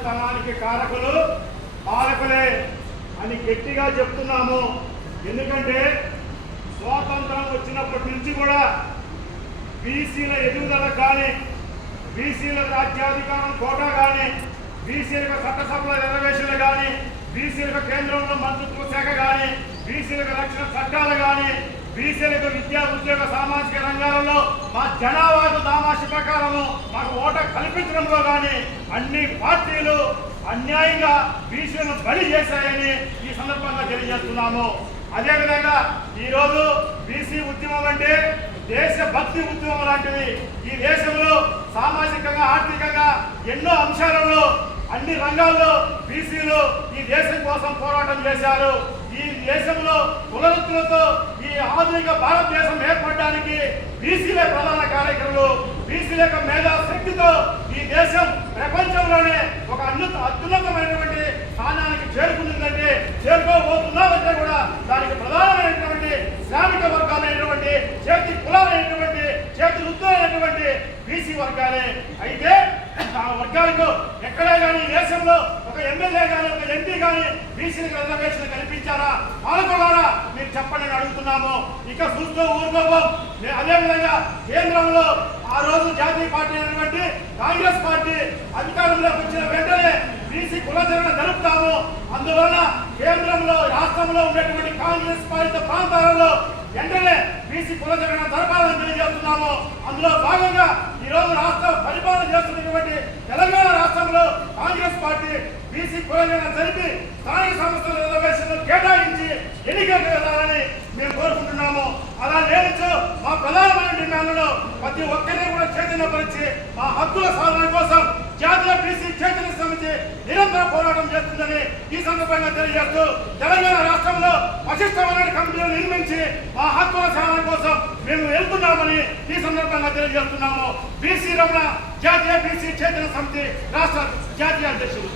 సమాజతనానికి కారకులు పాలకులే అని గట్టిగా చెప్తున్నాము. ఎందుకంటే స్వాతంత్రం వచ్చినప్పటి నుంచి కూడా బీసీల ఎదుగుదల కానీ, బీసీల రాజ్యాధికారం కోటా కానీ, బీసీలకు చట్టసభల రిజర్వేషన్లు కానీ, బీసీలకు కేంద్రంలో మంత్రిత్వ శాఖ కానీ, బీసీలకు రక్షణ చట్టాలు కానీ, బీసీలకు విద్యా ఉద్యోగ సామాజిక రంగాలలో మా జనాభాకు దామాషి ప్రకారము మాకు ఓట కల్పించడంలో కానీ అన్ని పార్టీలు అన్యాయంగా బీసీలను బలి చేశాయని ఈ సందర్భంగా తెలియజేస్తున్నాము. అదేవిధంగా ఈరోజు బీసీ ఉద్యమం అంటే దేశభక్తి ఉద్యమం లాంటిది. ఈ దేశంలో సామాజికంగా ఆర్థికంగా ఎన్నో అంశాలలో అన్ని రంగాల్లో బీసీలు ఈ దేశం కోసం పోరాటం చేశారు. ఈ దేశంలో కులవృత్తులతో ఈ ఆధునిక భారతదేశం ఏర్పడడానికి బీసీలే ప్రధాన కార్యక్రమాలు. బీసీల యొక్క మేధా శక్తితో ఈ దేశం ప్రపంచంలోనే ఒక అత్యున్నతమైనటువంటి స్థానానికి చేరుకుంటుందంటే, చేరుకోబోతున్నామంటే కూడా దానికి ప్రధానమైనటువంటి శ్రామిక వర్గాలైనటువంటి, చేతి కులాలైనటువంటి, చేతి వృత్తులైనటువంటి బీసీ వర్గాలే. అయితే ఆ వర్గాలకు ఎక్కడే కానీ దేశంలో ఒక ఎమ్మెల్యే కానీ ఒక ఎంపీ కానీ బీసీలకు రిజర్వేషన్ కల్పించారా? పాలకులారా మీరు చెప్పండి అని అడుగుతున్నాము. ఇక చూస్తూ ఊరుకోబోం. అదేవిధంగా కేంద్రంలో ఆ రోజు జాతీయ పార్టీ అయినటువంటి కాంగ్రెస్ పార్టీ అధికారంలోకి వచ్చిన వెంటనే బీసీ కులగణన జరుపుతాము. అందువల్ల కేంద్రంలో రాష్ట్రంలో ఉన్నటువంటి కాంగ్రెస్ పాలిత ప్రాంతాలలో వెంటనే బీసీ కులగణన జరపాలని తెలియజేస్తున్నాము. అందులో భాగంగా ఈరోజు రాష్ట్ర పరిపాలన చేస్తున్నటువంటి తెలంగాణ రాష్ట్రంలో కాంగ్రెస్ పార్టీ బీసీ కులగణన జరిపి స్థానిక సంస్థల రిజర్వేషన్లు కేటాయించి ఎన్నికలకు వెళ్ళాలని మేము కోరుకుంటున్నాము. అలా నేర్చు మా ప్రధానమైన డిమాండ్లను ప్రతి ఒక్కరిని కూడా చైతన్యపరిచి మా హక్కుల సాధన కోసం జాతీయ బీసీ చైతన్య సమితి నిరంతర పోరాటం చేస్తుందని ఈ సందర్భంగా తెలియజేస్తూ తెలంగాణ రాష్ట్రంలో పటిష్టమైన కమిటీలు నిర్మించి మా హక్కుల సాధన కోసం మేము వెళ్తున్నామని ఈ సందర్భంగా తెలియజేస్తున్నాము. బీసీ రమణ జాతీయ బీసీ చైతన్య సమితి రాష్ట్ర జాతీయ అధ్యక్షులు.